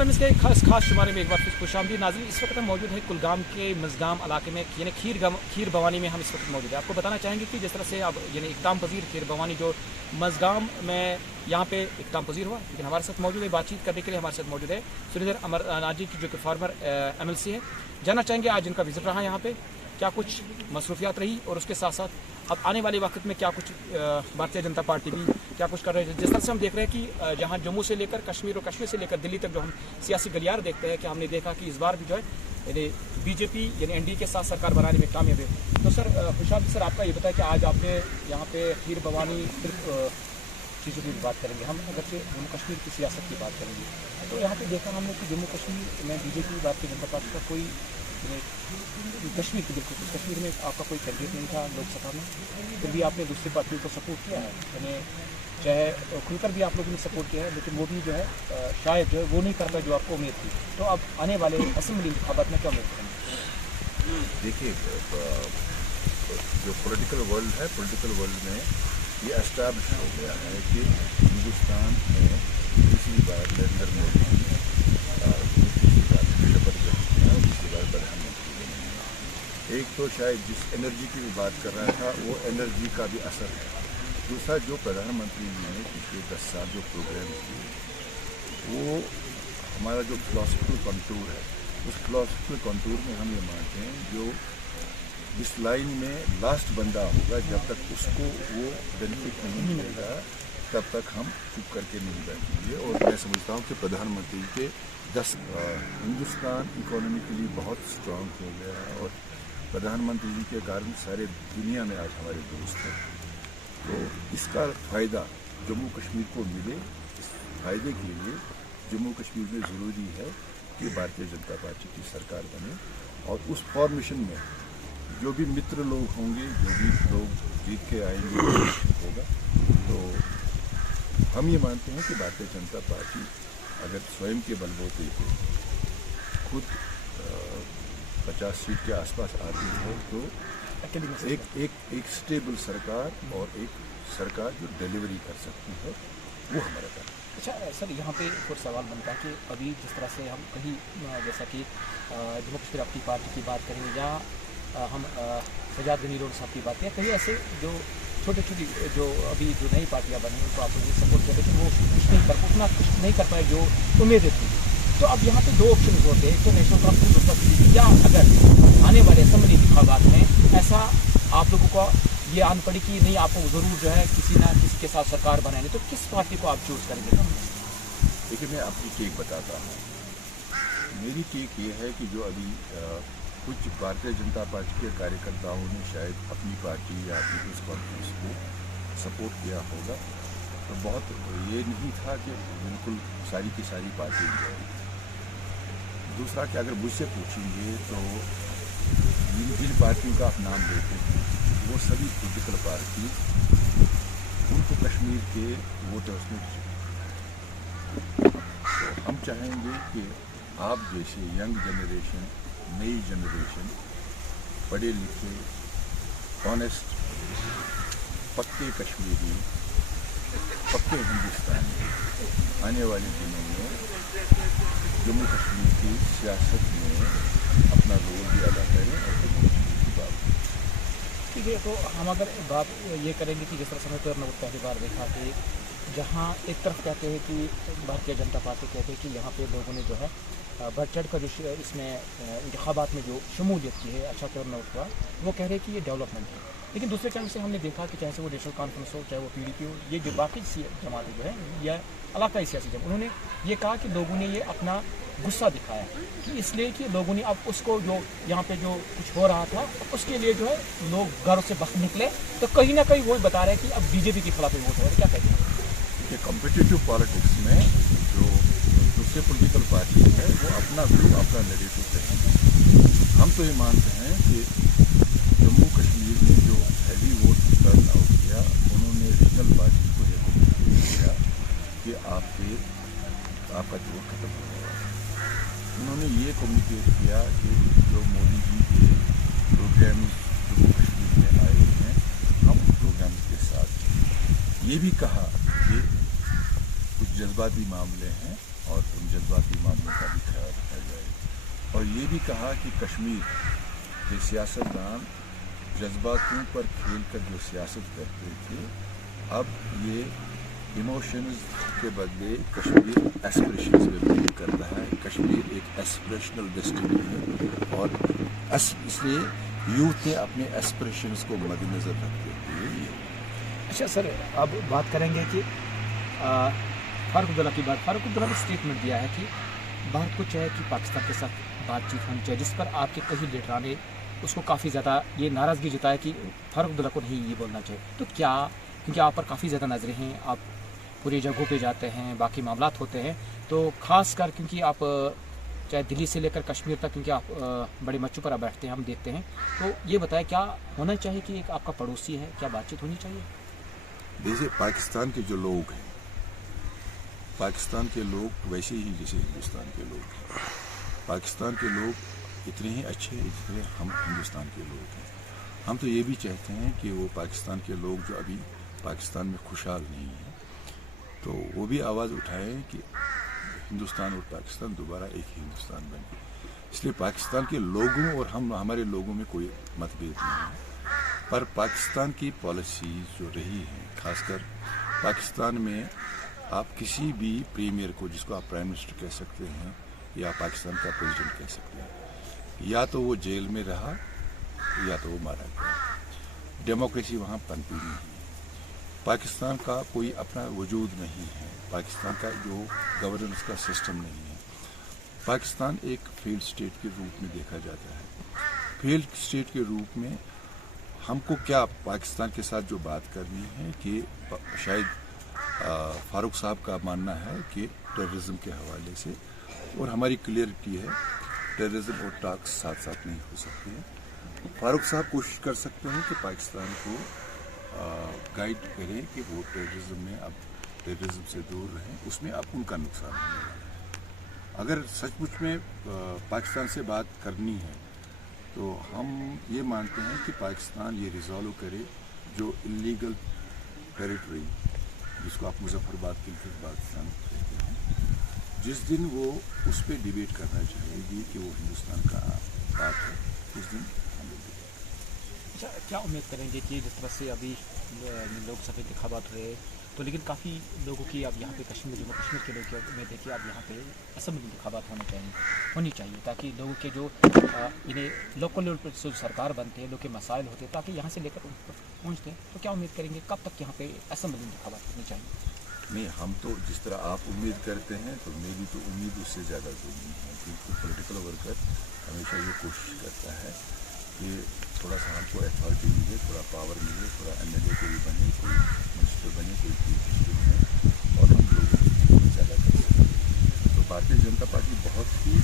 Times के खास शुमारे में एक बार फिर खुशामदीद नाज़रीन। इस वक्त हम मौजूद है कुलगाम के मज़गाम इलाके में, यानी खीर भवानी में हम इस वक्त मौजूद है। आपको बताना चाहेंगे कि जिस तरह से अब यानी इक़दाम पज़ीर खीर भवानी जो मज़गाम में यहाँ पे इक़दाम पज़ीर हुआ, लेकिन हमारे साथ मौजूद है बातचीत करने के लिए हमारे साथ मौजूद है सुरेंद्र अमरनाथ जी की जो कि फार्मर MLC है। जानना चाहेंगे आज इनका विजिट रहा यहाँ पे, क्या कुछ मसरूफियात रही और उसके साथ साथ अब आने वाले वक्त में क्या कुछ भारतीय जनता पार्टी भी क्या कुछ कर रहे हैं। जिस तरह से हम देख रहे हैं कि जहां जम्मू से लेकर कश्मीर और कश्मीर से लेकर दिल्ली तक जो हम सियासी गलियार देखते हैं, कि हमने देखा कि इस बार भी जो है यानी बीजेपी यानी NDA के साथ सरकार बनाने में कामयाब है। तो सर खुशाब सर आपका ये बताया कि आज आपने यहाँ पे खीर भवानी सिर्फ चीज़ों की बात करेंगे हम, अगर से जम्मू कश्मीर की सियासत की बात करेंगे तो यहाँ पे देखा हमने कि जम्मू कश्मीर में बीजेपी भारतीय जनता पार्टी का कोई कश्मीर की बिल्कुल कश्मीर में आपका कोई कैंडिडेट नहीं था लोकसभा में, फिर भी आपने दूसरी पार्टी को सपोर्ट किया है, यानी चाहे खुलकर भी आप लोगों ने सपोर्ट किया है, लेकिन वो भी जो है शायद जो है वो नहीं करता जो आपको उम्मीद थी। तो अब आने वाले असेंबली इंतखाबात में क्या उम्मीद करेंगे? देखिए, जो पॉलिटिकल वर्ल्ड में ये एस्टैब्लिश हो गया है कि हिंदुस्तान में दूसरी बार नरेंद्र मोदी दूसरी बार जबरदस्त दूसरी बार प्रधानमंत्री बने। एक तो शायद जिस एनर्जी की भी बात कर रहा था वो एनर्जी का भी असर है। दूसरा, जो प्रधानमंत्री जी ने पिछले 10 साल जो प्रोग्राम किए वो हमारा जो फिलॉसफिकल कंटूर है, उस फिलॉसफिकल कंटूर में हम ये मानते हैं जो इस लाइन में लास्ट बंदा होगा, जब तक उसको वो बेनिफिट नहीं मिलेगा तब तक हम चुप करके नहीं बैठेंगे। और मैं समझता हूँ कि प्रधानमंत्री के 10 हिंदुस्तान इकोनॉमिकली बहुत स्ट्रांग हो गया है और प्रधानमंत्री जी के कारण सारे दुनिया में आज हमारे दोस्त हैं। तो इसका फ़ायदा जम्मू कश्मीर को मिले, इस फायदे के लिए जम्मू कश्मीर में ज़रूरी है कि भारतीय जनता पार्टी की सरकार बने और उस फॉर्मेशन में जो भी मित्र लोग होंगे, जो भी लोग जीत के आएंगे होगा। तो हम ये मानते हैं कि भारतीय जनता पार्टी अगर स्वयं के बलबूते पे खुद 50 सीट के आसपास आती है तो एक स्टेबल सरकार और एक सरकार जो डिलीवरी कर सकती है, वो हमारा काम है। अच्छा सर, यहाँ पे एक और सवाल बनता है कि अभी जिस तरह से हम कहीं जैसा कि जम्मू कश्मीर आपकी पार्टी की बात करेंगे या हम सजाद गनी रोड साहब की बात करें, कहीं ऐसे जो छोटी जो अभी जो नई पार्टियाँ बनी उनको आप लोग सपोर्ट कर, लेकिन वो उतना कुछ नहीं कर पाए जो उम्मीदें थी। तो अब यहाँ पे 2 ऑप्शन होते हैं, एक तो नेशनल कॉन्फ्रेंस, दूसरा PDP। या अगर आने वाले असेंबली इंतखाबात में ऐसा आप लोगों को ये आन पड़ी कि नहीं आपको ज़रूर जो है किसी ना किसी के साथ सरकार बनानी, तो किस पार्टी को आप चूज़ करेंगे? देखिए, मैं अपनी टेक बताता हूँ। मेरी टेक ये है कि जो अभी कुछ भारतीय जनता पार्टी के कार्यकर्ताओं ने शायद अपनी पार्टी या पीपल्स कॉन्फ्रेंस को सपोर्ट किया होगा, तो बहुत ये नहीं था कि बिल्कुल सारी की सारी पार्टी। दूसरा कि अगर मुझसे पूछेंगे तो जिन पार्टियों का आप नाम लेते हैं वो सभी पॉलिटिकल पार्टी उनको कश्मीर के वोटर्स में तो हम चाहेंगे कि आप जैसे यंग जनरेशन, नई जनरेशन, पढ़े लिखे, ऑनेस्ट, पक्के कश्मीरी, पक्के हिंदुस्तानी आने वाले दिनों में जम्मू कश्मीर की सियासत में अपना रोल भी अदा करें और जम्मू कश्मीर की बात। ठीक है, तो हम अगर बात ये करेंगे कि जिस तरह समय पर पहली बार देखा कि जहाँ एक तरफ कहते हैं कि भारतीय जनता पार्टी कहते हैं कि यहाँ पे लोगों ने जो है बढ़ चढ़ कर जो इसमें इंतखाबात में जो शमूलियत की है, अच्छा टर्नआउट हुआ, वो कह रहे हैं कि ये डेवलपमेंट है। लेकिन दूसरे टाइम से हमने देखा कि चाहे से वो नेशनल कॉन्फ्रेंस हो, चाहे वो PDP हो, ये जो बाकी जमातें जो है या इलाकाई सियासी जमात, उन्होंने ये कहा कि लोगों ने ये अपना गुस्सा दिखाया कि इसलिए कि लोगों ने अब उसको जो यहाँ पे जो कुछ हो रहा था उसके लिए जो है लोग घरों से बाहर निकले, तो कहीं ना कहीं वो बता रहे हैं कि अब BJP के खिलाफ वोट हो रहा है। क्या कहते हैं? कॉम्पिटिटिव पॉलिटिक्स में जो दूसरे पॉलिटिकल पार्टी है वो अपना व्यू, अपना नैरेटिव करेंगे। हम तो ये मानते हैं कि जम्मू कश्मीर में जो हैवी वोट टर्न आउट किया, उन्होंने रीजनल पार्टी को ये कम्युनिकेट किया कि आपका जो खत्म हो गया। उन्होंने ये कम्युनिकेट किया कि जो मोदी जी के प्रोग्राम जम्मू कश्मीर में आए हैं, हम उन प्रोग्राम के साथ ये भी कहा कि कुछ जज्बाती मामले हैं और जज्बाती मामलों का भी ख्याल रखा जाए। और ये भी कहा कि कश्मीर के सियासतदान जज्बातों पर खेल कर जो सियासत करते थे, अब ये इमोशंस के बदले कश्मीर एस्पिरेशंस में बिलीव कर रहा है। कश्मीर एक एस्पिरेशनल डेस्टिनी है और इसलिए यूथ ने अपने एस्पिरेशंस को मद्देनजर रखते हुए। अच्छा सर, अब बात करेंगे कि फारूक अब्दुल्ला की बात। फारूक अब्दुल्ला ने स्टेटमेंट दिया है कि भारत को चाहे कि पाकिस्तान के साथ बातचीत होनी चाहिए, जिस पर आपके कई लीडरान ने उसको काफ़ी ज़्यादा ये नाराज़गी जताया कि फारूक अब्दुल्ला को नहीं ये बोलना चाहिए। तो क्या, क्योंकि आप पर काफ़ी ज़्यादा नजरें हैं, आप पूरी जगहों पे जाते हैं, बाकी मामलात होते हैं, तो ख़ास कर क्योंकि आप चाहे दिल्ली से लेकर कश्मीर तक, क्योंकि आप बड़े मच्चों पर बैठते हैं, हम देखते हैं, तो ये बताएं क्या होना चाहिए कि एक आपका पड़ोसी है, क्या बातचीत होनी चाहिए? देखिए, पाकिस्तान के जो लोग हैं, पाकिस्तान के लोग वैसे ही जैसे हिंदुस्तान के लोग हैं। पाकिस्तान के लोग इतने ही अच्छे हैं जितने हम हिंदुस्तान के लोग हैं। हम तो ये भी चाहते हैं कि वो पाकिस्तान के लोग जो अभी पाकिस्तान में खुशहाल नहीं हैं, तो वो भी आवाज़ उठाएं कि हिंदुस्तान और पाकिस्तान दोबारा एक ही हिंदुस्तान बने। इसलिए पाकिस्तान के लोगों और हमारे लोगों में कोई मतभेद नहीं है, पर पाकिस्तान की पॉलिसी जो रही है, खासकर पाकिस्तान में आप किसी भी प्रीमियर को, जिसको आप प्राइम मिनिस्टर कह सकते हैं या पाकिस्तान का प्रेसिडेंट कह सकते हैं, या तो वो जेल में रहा या तो वो मारा गया। डेमोक्रेसी वहाँ पनपी नहीं है। पाकिस्तान का कोई अपना वजूद नहीं है। पाकिस्तान का जो गवर्नेंस का सिस्टम नहीं है। पाकिस्तान एक फेल्ड स्टेट के रूप में देखा जाता है। फेल्ड स्टेट के रूप में हमको क्या पाकिस्तान के साथ जो बात करनी है कि शायद फारूक साहब का मानना है कि टेररिज्म के हवाले से, और हमारी क्लियरिटी है टेररिज्म और टॉक्स साथ साथ नहीं हो सकते हैं। फारूक साहब कोशिश कर सकते हैं कि पाकिस्तान को गाइड करें कि वो टेररिज्म में अब टेररिज्म से दूर रहें, उसमें अब उनका नुकसान होने वाला है। अगर सचमुच में पाकिस्तान से बात करनी है तो हम ये मानते हैं कि पाकिस्तान ये रिजॉल्व करे जो इलीगल टेरिटरी, जिसको आप मुजफ्फरबाद किलगित बाल्टिस्तान कहते हैं, जिस दिन वो उस पर डिबेट करना चाहेगी कि वो हिंदुस्तान का बात है, उस दिन हम लोग। क्या उम्मीद करेंगे कि जिस तरह से अभी लोकसभा इंतखाबात हुए, तो लेकिन काफ़ी लोगों की अब यहाँ पे जम्मू कश्मीर के लोग की उम्मीद है कि अब यहाँ पे असेंबली इंतखाबात होनी चाहिए ताकि लोगों के जो इन्हें लोकल लेवल पर जो सरकार बनते हैं, लोग के मसाइल होते हैं, ताकि यहाँ से लेकर उन तक पहुँचते हैं। तो क्या उम्मीद करेंगे कब तक यहाँ पे असेंबली इंतखाबात होनी चाहिए? नहीं, हम तो जिस तरह आप उम्मीद करते हैं, तो मेरी तो उम्मीद उससे ज़्यादा ज़रूरी है, क्योंकि पॉलिटिकल वर्कर हमेशा ये कोशिश करता है कि थोड़ा सा हमको अथॉरिटी मिले, थोड़ा पावर मिले, थोड़ा MLA कोई बने, कोई मिनिस्टर बने, कोई चीफ मिनिस्टर बने, और हम लोगों की ज़्यादा कर सकें। तो भारतीय जनता पार्टी बहुत ही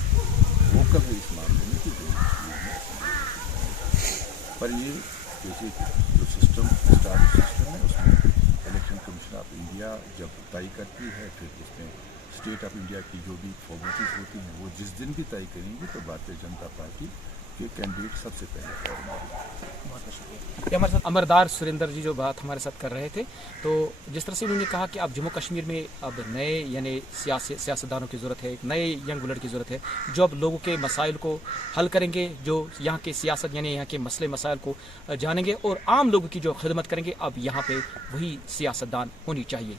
वोकल है इस मामले में कि जम्मू कश्मीर में, पर ये जैसे जो सिस्टम है उसमें इलेक्शन कमीशन ऑफ इंडिया जब तय करती है, फिर उसमें स्टेट ऑफ इंडिया की जो भी फॉर्मेलिटीज होती हैं वो जिस दिन भी तय करेंगे, तो भारतीय जनता पार्टी के कैंडिडेट सबसे पहले बहुत बहुत शुक्रिया। ये हमारे साथ अमरदार सुरेंद्र जी जो बात हमारे साथ कर रहे थे, तो जिस तरह से उन्होंने कहा कि अब जम्मू कश्मीर में अब नए यानी सियासतदानों की ज़रूरत है, एक नए यंग बुलर की ज़रूरत है जो अब लोगों के मसाइल को हल करेंगे, जो यहाँ के सियासत यानी यहाँ के मसले मसाइल को जानेंगे और आम लोगों की जो खिदमत करेंगे। अब यहाँ पर वही सियासतदान होनी चाहिए।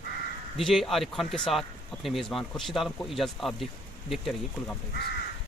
DJ आरिफ खान के साथ अपने मेज़बान खुर्शीद आलम को इजाज़त। आप देखते रहिए कुलगाम टाइम्स।